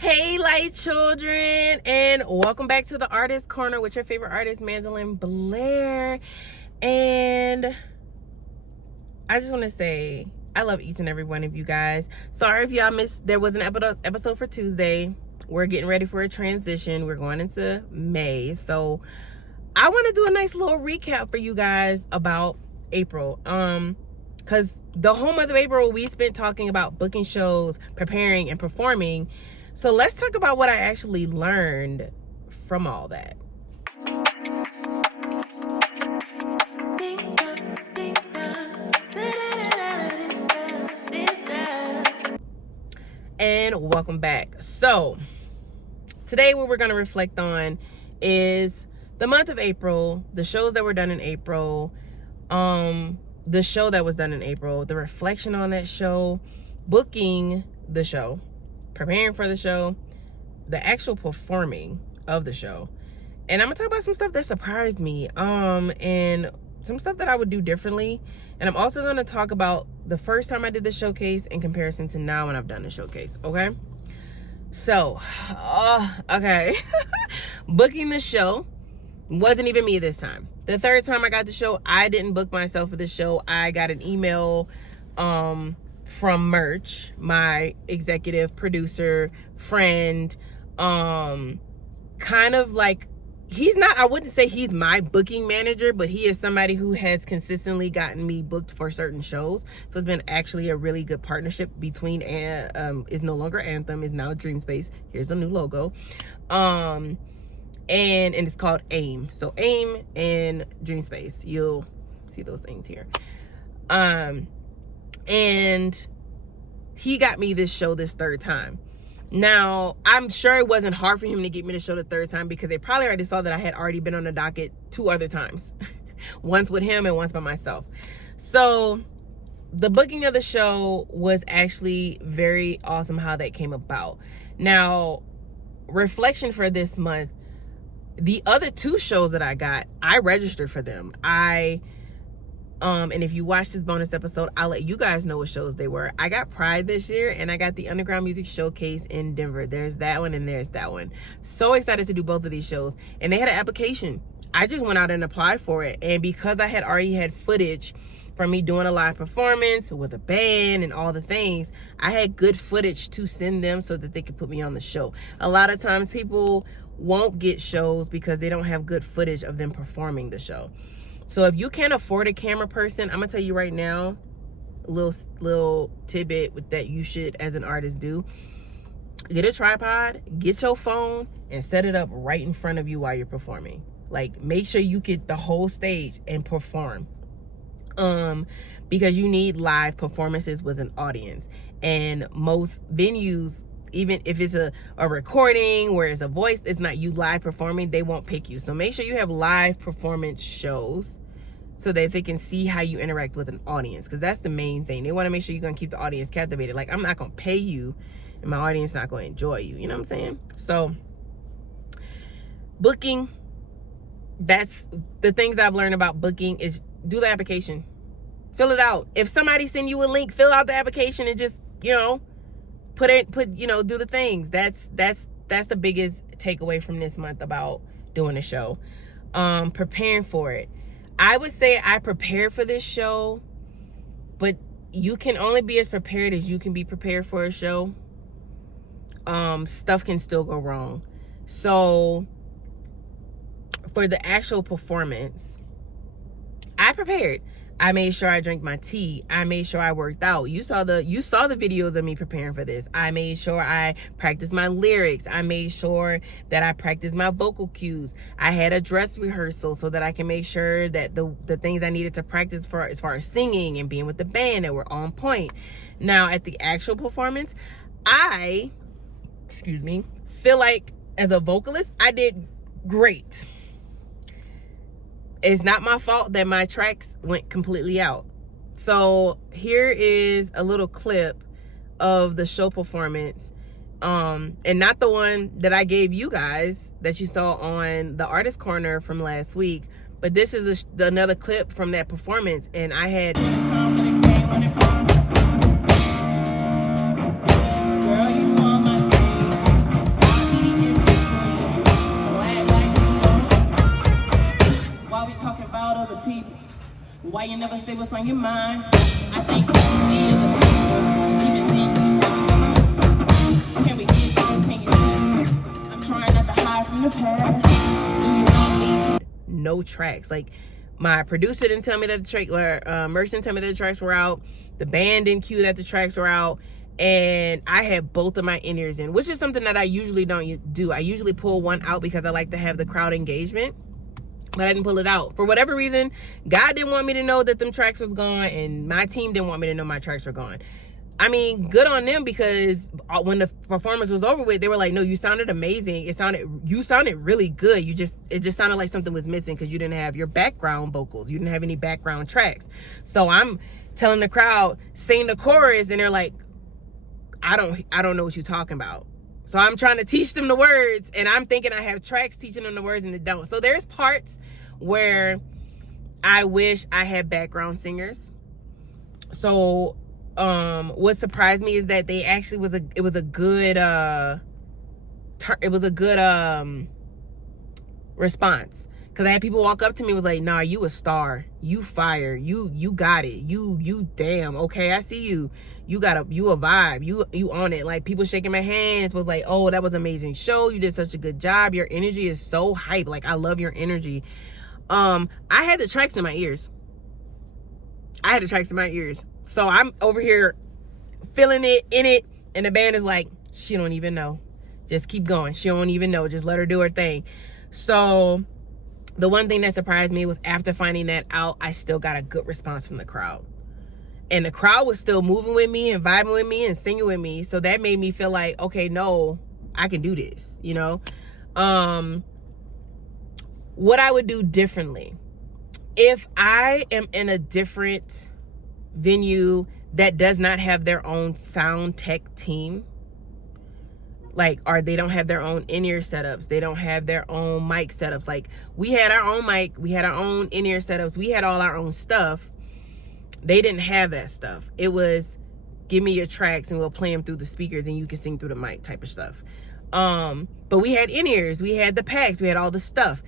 Hey, light children, and welcome back to the Artist Corner with your favorite artist, Mandolin Blair. And I just want to say I love each and every one of you guys. Sorry if y'all missed, there was an episode for Tuesday. We're getting ready for a transition. We're going into May. So I want to do a nice little recap for you guys about April. Because the whole month of April, we spent talking about booking shows, preparing, and performing. So let's talk about what I actually learned from all that. And welcome back. So today what we're going to reflect on is the month of April, the shows that were done in April, the show that was done in April, the reflection on that show, booking the show, preparing for the show, the actual performing of the show. And I'm gonna talk about some stuff that surprised me, and some stuff that I would do differently. And I'm also gonna talk about the first time I did the showcase in comparison to now when I've done the showcase. Okay, so okay. Booking the show wasn't even me this time. The third time I got the show, I didn't book myself for the show. I got an email from Merch, my executive producer friend, kind of like, he's not, I wouldn't say he's my booking manager, but he is somebody who has consistently gotten me booked for certain shows. So it's been actually a really good partnership between, is no longer Anthem, is now Dream Space. Here's a new logo. And it's called AIM. So AIM and Dream Space, you'll see those things here. And he got me this show this third time. Now, I'm sure it wasn't hard for him to get me the show the third time because they probably already saw that I had already been on the docket 2 other times. Once with him and once by myself. So the booking of the show was actually very awesome how that came about. Now, reflection for this month, the other 2 shows that I got, I registered for them. And if you watch this bonus episode, I'll let you guys know what shows they were. I got Pride this year, and I got the Underground Music Showcase in Denver. There's that one, and there's that one. So excited to do both of these shows. And they had an application. I just went out and applied for it. And because I had already had footage from me doing a live performance with a band and all the things, I had good footage to send them so that they could put me on the show. A lot of times people won't get shows because they don't have good footage of them performing the show. So if you can't afford a camera person, I'm gonna tell you right now, a little tidbit that you should, as an artist, do. Get a tripod, get your phone, and set it up right in front of you while you're performing. Like, make sure you get the whole stage and perform. Because you need live performances with an audience. And most venues, even if it's a recording where it's a voice, it's not you live performing, they won't pick you. So make sure you have live performance shows so that they can see how you interact with an audience, because that's the main thing. They want to make sure you're going to keep the audience captivated. Like, I'm not going to pay you and my audience not going to enjoy you. You know what I'm saying? So booking, that's the things I've learned about booking is do the application. Fill it out. If somebody send you a link, fill out the application and just, do the things. That's the biggest takeaway from this month about doing a show. Preparing for it. I would say I prepared for this show, but you can only be as prepared as you can be prepared for a show. Stuff can still go wrong. So for the actual performance, I prepared. I made sure I drank my tea. I made sure I worked out. You saw the videos of me preparing for this. I made sure I practiced my lyrics. I made sure that I practiced my vocal cues. I had a dress rehearsal so that I can make sure that the things I needed to practice for as far as singing and being with the band, that were on point. Now at the actual performance, I feel like as a vocalist, I did great. It's not my fault that my tracks went completely out. So here is a little clip of the show performance, and not the one that I gave you guys that you saw on the Artist Corner from last week, but this is another clip from that performance. And I had Girl, you on my team. from your mind. I think you see it. Even then you can we get there? Can you? I'm trying not to hide from the past. Do you want me? No tracks. Like, my producer didn't tell me that the track, or Merch didn't tell me that the tracks were out. The band didn't cue that the tracks were out. And I had both of my in-ears in, which is something that I usually don't do. I usually pull one out because I like to have the crowd engagement. But I didn't pull it out. For whatever reason, God didn't want me to know that them tracks was gone, and my team didn't want me to know my tracks were gone. I mean, good on them, because when the performance was over with, they were like, no, you sounded amazing. You sounded really good. It just sounded like something was missing because you didn't have your background vocals. You didn't have any background tracks. So I'm telling the crowd, sing the chorus, and they're like, I don't know what you're talking about. So I'm trying to teach them the words, and I'm thinking I have tracks teaching them the words, and they don't. So there's parts where I wish I had background singers. So what surprised me is that they actually it was a good response. Because I had people walk up to me and was like, nah, you a star. You fire. You got it. You damn. Okay, I see you. You a vibe. You on it. Like, people shaking my hands was like, oh, that was an amazing show. You did such a good job. Your energy is so hype. Like, I love your energy. I had the tracks in my ears. So I'm over here feeling it, in it. And the band is like, she don't even know. Just keep going. She don't even know. Just let her do her thing. So the one thing that surprised me was, after finding that out, I still got a good response from the crowd. And the crowd was still moving with me and vibing with me and singing with me. So that made me feel like, okay, no, I can do this, you know? What I would do differently, if I am in a different venue that does not have their own sound tech team, or they don't have their own in-ear setups, they don't have their own mic setups. Like, we had our own mic, we had our own in-ear setups, we had all our own stuff. They didn't have that stuff. It was, give me your tracks and we'll play them through the speakers and you can sing through the mic type of stuff. But we had in-ears, we had the packs, we had all the stuff.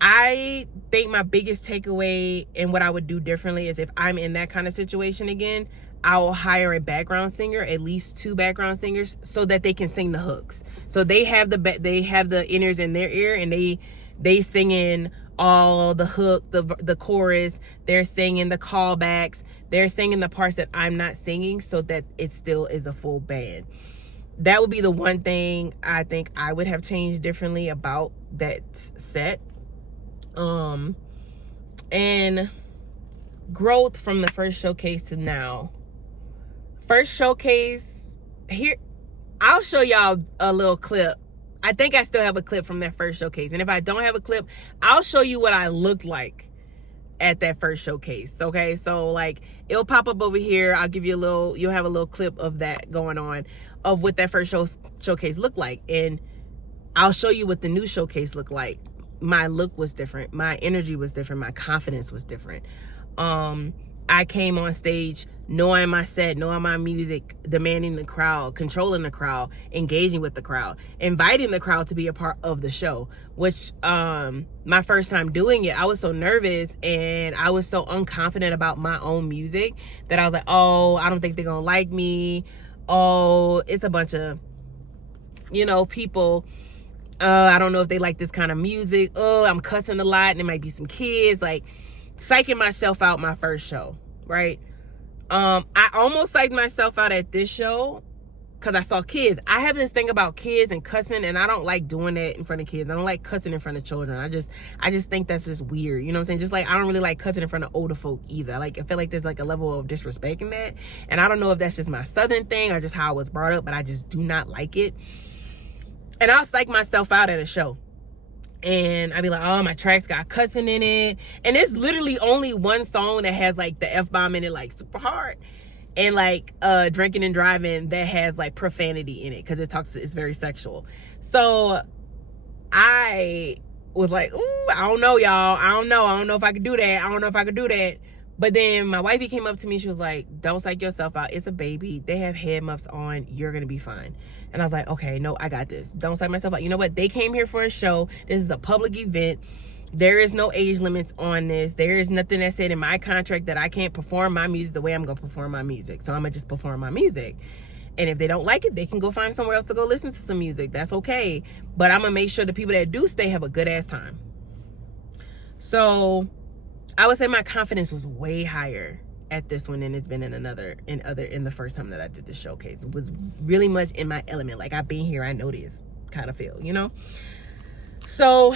I think my biggest takeaway and what I would do differently is, if I'm in that kind of situation again, I will hire a background singer, at least 2 background singers, so that they can sing the hooks. So they have the in-ears in their ear, and they singing all the hook, the chorus. They're singing the callbacks. They're singing the parts that I'm not singing, so that it still is a full band. That would be the one thing I think I would have changed differently about that set. And growth from the first showcase to now. First showcase, here, I'll show y'all a little clip. I think I still have a clip from that first showcase. And if I don't have a clip, I'll show you what I looked like at that first showcase. Okay, so like, it'll pop up over here. I'll give you you'll have a little clip of that going on, of what that first showcase looked like. And I'll show you what the new showcase looked like. My look was different. My energy was different. My confidence was different. I came on stage knowing my set, knowing my music, demanding the crowd, controlling the crowd, engaging with the crowd, inviting the crowd to be a part of the show, which my first time doing it, I was so nervous and I was so unconfident about my own music that I was like, oh, I don't think they're gonna like me. Oh, it's a bunch of, people. I don't know if they like this kind of music. Oh, I'm cussing a lot and there might be some kids. Like, psyching myself out my first show, right? I almost psyched myself out at this show because I saw kids. I have this thing about kids and cussing, and I don't like doing that in front of kids. I don't like cussing in front of children. I just think that's just weird. You know what I'm saying? Just like, I don't really like cussing in front of older folk either. Like, I feel like there's like a level of disrespect in that. And I don't know if that's just my Southern thing or just how I was brought up, but I just do not like it. And I'll psych myself out at a show. And I'd be like, oh, my tracks got cussing in it. And there's literally only one song that has like the F-bomb in it, like super hard. And like Drinking and Driving that has like profanity in it because it's very sexual. So I was like, ooh, I don't know, y'all. I don't know if I could do that. But then my wifey came up to me. She was like, don't psych yourself out. It's a baby. They have head muffs on. You're going to be fine. And I was like, okay, no, I got this. Don't psych myself out. You know what? They came here for a show. This is a public event. There is no age limits on this. There is nothing that said in my contract that I can't perform my music the way I'm going to perform my music. So I'm going to just perform my music. And if they don't like it, they can go find somewhere else to go listen to some music. That's okay. But I'm going to make sure the people that do stay have a good ass time. So I would say my confidence was way higher at this one than it's been in the first time that I did the showcase. It was really much in my element. Like, I've been here, I know this kind of feel, you know? So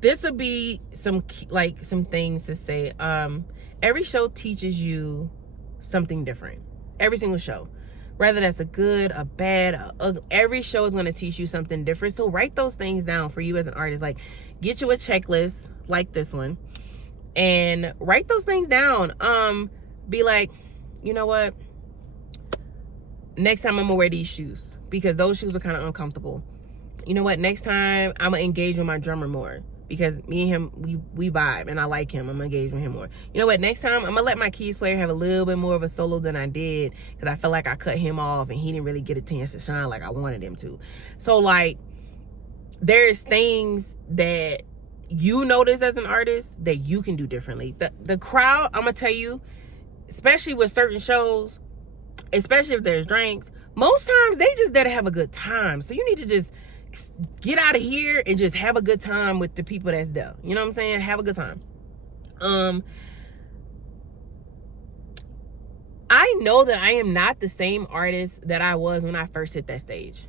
this would be some things to say. Every show teaches you something different. Every single show, whether that's a good, a bad, a ugly, every show is going to teach you something different. So write those things down for you as an artist. Like, get you a checklist like this one and write those things down. Be like, you know what, next time I'm gonna wear these shoes because those shoes are kind of uncomfortable. You know what, next time I'm gonna engage with my drummer more because me and him, we vibe and I like him. I'm gonna engage with him more. You know what, next time I'm gonna let my keys player have a little bit more of a solo than I did because I felt like I cut him off and he didn't really get a chance to shine like I wanted him to. So like, there's things that you notice as an artist that you can do differently. The crowd, I'm gonna tell you, especially with certain shows, especially if there's drinks, most times they just there to have a good time. So you need to just get out of here and just have a good time with the people that's there. You know what I'm saying? Have a good time. I know that I am not the same artist that I was when I first hit that stage.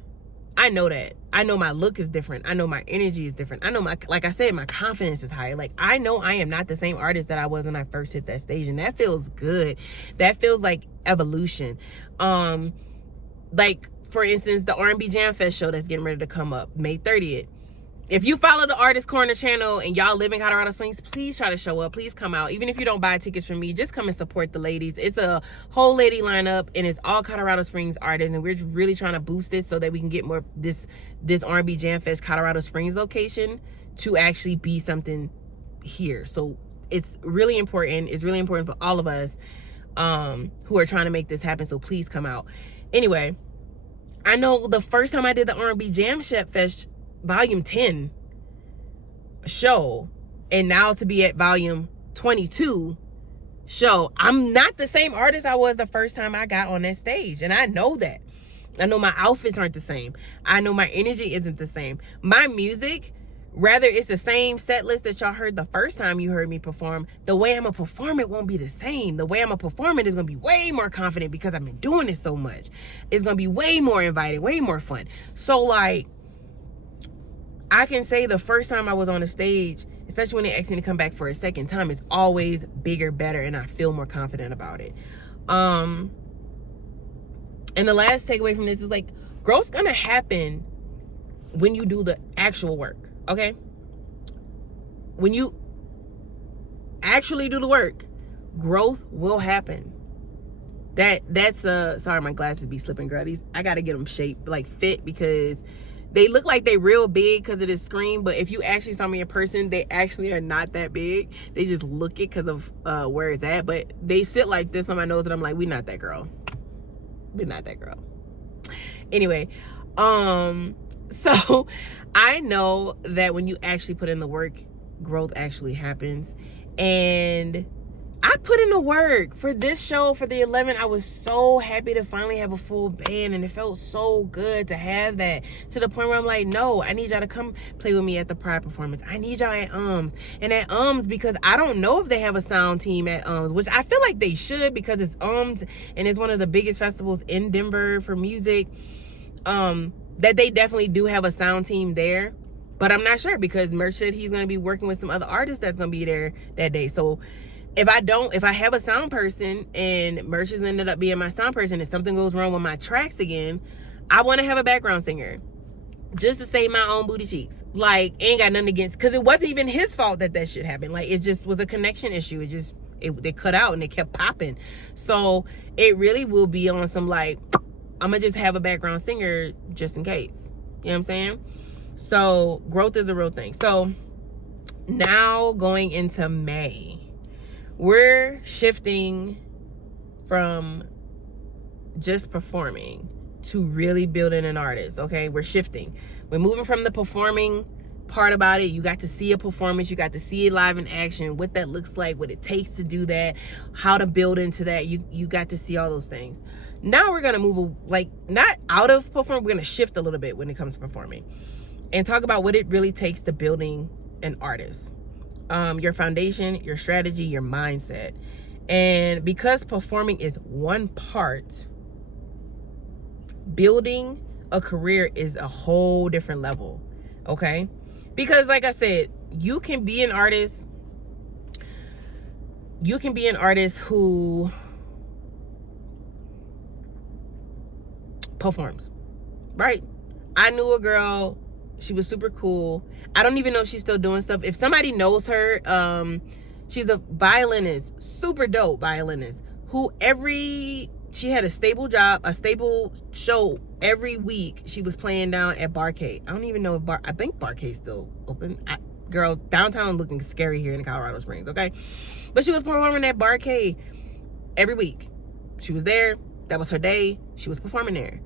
I know that. I know my look is different. I know my energy is different. I know like I said, my confidence is higher. Like, I know I am not the same artist that I was when I first hit that stage. And that feels good. That feels like evolution. Like, for instance, the R&B Jam Fest show that's getting ready to come up May 30th. If you follow the Artist Corner channel and y'all live in Colorado Springs, please try to show up. Please come out. Even if you don't buy tickets from me, just come and support the ladies. It's a whole lady lineup and it's all Colorado Springs artists. And we're really trying to boost it so that we can get more this R&B Jam Fest Colorado Springs location to actually be something here. So it's really important. It's really important for all of us who are trying to make this happen. So please come out. Anyway, I know the first time I did the R&B Jam Fest Volume 10 show, and now to be at Volume 22 show, I'm not the same artist I was the first time I got on that stage. And I know that. I know my outfits aren't the same. I know my energy isn't the same. My music, whether it's the same set list that y'all heard the first time you heard me perform, the way I'm gonna perform it won't be the same. The way I'm gonna perform it is gonna be way more confident because I've been doing it so much. It's gonna be way more inviting, way more fun. So like, I can say the first time I was on a stage, especially when they asked me to come back for a second time, it's always bigger, better, and I feel more confident about it. And the last takeaway from this is like, growth's gonna happen when you do the actual work, okay? When you actually do the work, growth will happen. That's sorry, my glasses be slipping, girl. I gotta get them shaped, like fit, because they look like they real big because of this screen, but if you actually saw me in person, they actually are not that big. They just look it because of where it's at, but they sit like this on my nose and I'm like, we not that girl. We're not that girl. Anyway, so I know that when you actually put in the work, growth actually happens. And I put in the work for this show, for the 11. I was so happy to finally have a full band, and it felt so good to have that, to the point where I'm like, no, I need y'all to come play with me at the Pride performance. I need y'all at and at because I don't know if they have a sound team at which I feel like they should, because it's and it's one of the biggest festivals in Denver for music. That they definitely do have a sound team there, but I'm not sure because Merch said he's going to be working with some other artists that's going to be there that day. So if I have a sound person and Merch has ended up being my sound person and something goes wrong with my tracks again, I want to have a background singer just to save my own booty cheeks. Like, ain't got nothing against, because it wasn't even his fault that shit happened. Like, it just was a connection issue. They cut out and it kept popping. So it really will be on some like, I'm gonna just have a background singer just in case. You know what I'm saying? So growth is a real thing. So now going into May, we're shifting from just performing to really building an artist. Okay, we're shifting. We're moving from the performing part about it. You got to see a performance, you got to see it live in action, what that looks like, what it takes to do that, how to build into that. You got to see all those things. Now we're gonna move, like, not out of performing, we're gonna shift a little bit when it comes to performing and talk about what it really takes to building an artist. Your foundation, your strategy, your mindset. And because performing is one part, building a career is a whole different level. Okay? Because like I said, you can be an artist who performs, right? I knew a girl, she was super cool. I don't even know if she's still doing stuff. If somebody knows her, she's a violinist, super dope violinist, who she had a stable job, a stable show every week. She was playing down at Barcade. I don't even know if I think Barcade's still open. Girl, downtown looking scary here in Colorado Springs, okay? But she was performing at Barcade every week. She was there. That was her day. She was performing there.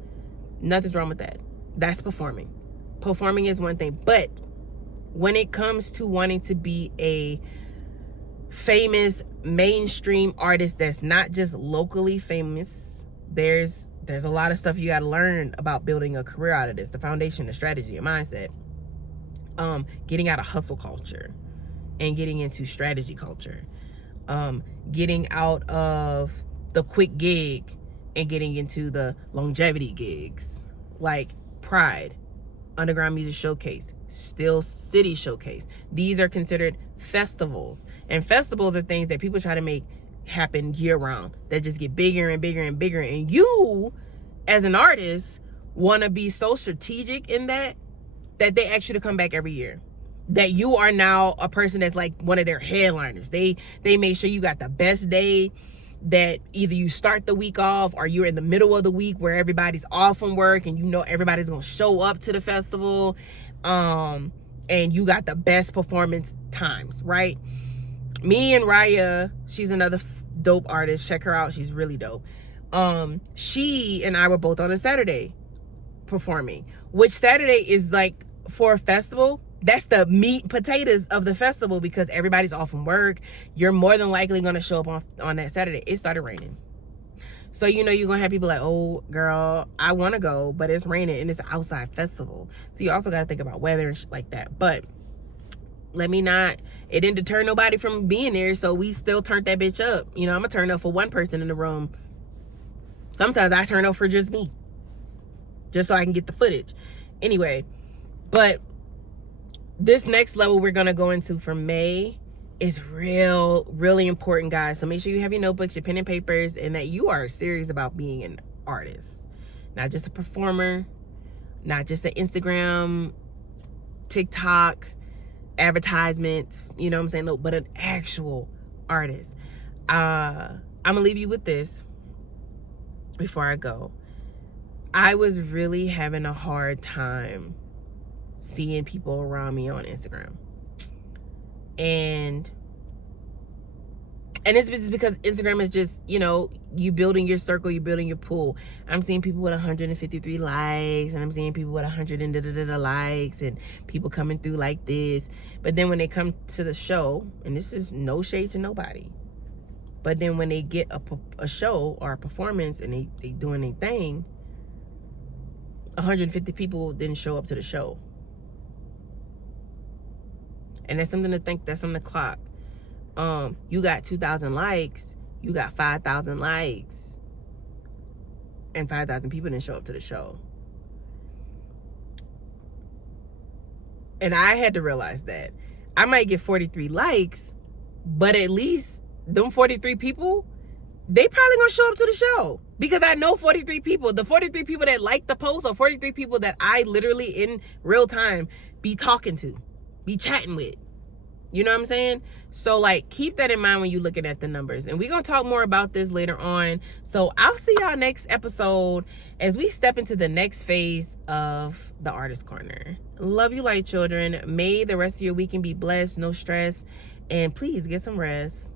Nothing's wrong with that. That's performing. Performing is one thing. But when it comes to wanting to be a famous mainstream artist that's not just locally famous, there's a lot of stuff you got to learn about building a career out of this. The foundation, the strategy, your mindset. Getting out of hustle culture and getting into strategy culture. Getting out of the quick gig and getting into the longevity gigs, like Pride, Underground Music Showcase, Steel City Showcase. These are considered festivals, and festivals are things that people try to make happen year round, that just get bigger and bigger and bigger. And you, as an artist, want to be so strategic in that they ask you to come back every year. That you are now a person that's like one of their headliners. They make sure you got the best day, that either you start the week off or you're in the middle of the week where everybody's off from work and you know everybody's gonna show up to the festival, and you got the best performance times, right? Me and Raya, she's another dope artist, check her out, she's really dope. She and I were both on a Saturday performing, which Saturday is like, for a festival, that's the meat potatoes of the festival, because everybody's off from work. You're more than likely going to show up on that Saturday. It started raining. So, you know, you're going to have people like, oh, girl, I want to go, but it's raining and it's an outside festival. So you also got to think about weather and shit like that. But it didn't deter nobody from being there. So we still turned that bitch up. You know, I'm going to turn up for one person in the room. Sometimes I turn up for just me, just so I can get the footage. Anyway, but this next level we're going to go into for May is really important, guys. So make sure you have your notebooks, your pen and papers, and that you are serious about being an artist. Not just a performer, not just an Instagram, TikTok, advertisement, you know what I'm saying? No, but an actual artist. I'm going to leave you with this before I go. I was really having a hard time seeing people around me on Instagram. And it's just because Instagram is just, you know, you building your circle, you building your pool. I'm seeing people with 153 likes, and I'm seeing people with 100 and likes, and people coming through like this. But then when they come to the show, and this is no shade to nobody, but then when they get a show or a performance and they doing their thing, 150 people didn't show up to the show. And that's something to think, that's something to clock. You got 2,000 likes, you got 5,000 likes, and 5,000 people didn't show up to the show. And I had to realize that. I might get 43 likes, but at least them 43 people, they probably gonna show up to the show. Because I know 43 people. The 43 people that like the post are 43 people that I literally in real time be talking to, be chatting with. You know what I'm saying? So, like, keep that in mind when you're looking at the numbers. And we're going to talk more about this later on. So, I'll see y'all next episode as we step into the next phase of the Artist Corner. Love you like children. May the rest of your weekend be blessed. No stress. And please get some rest.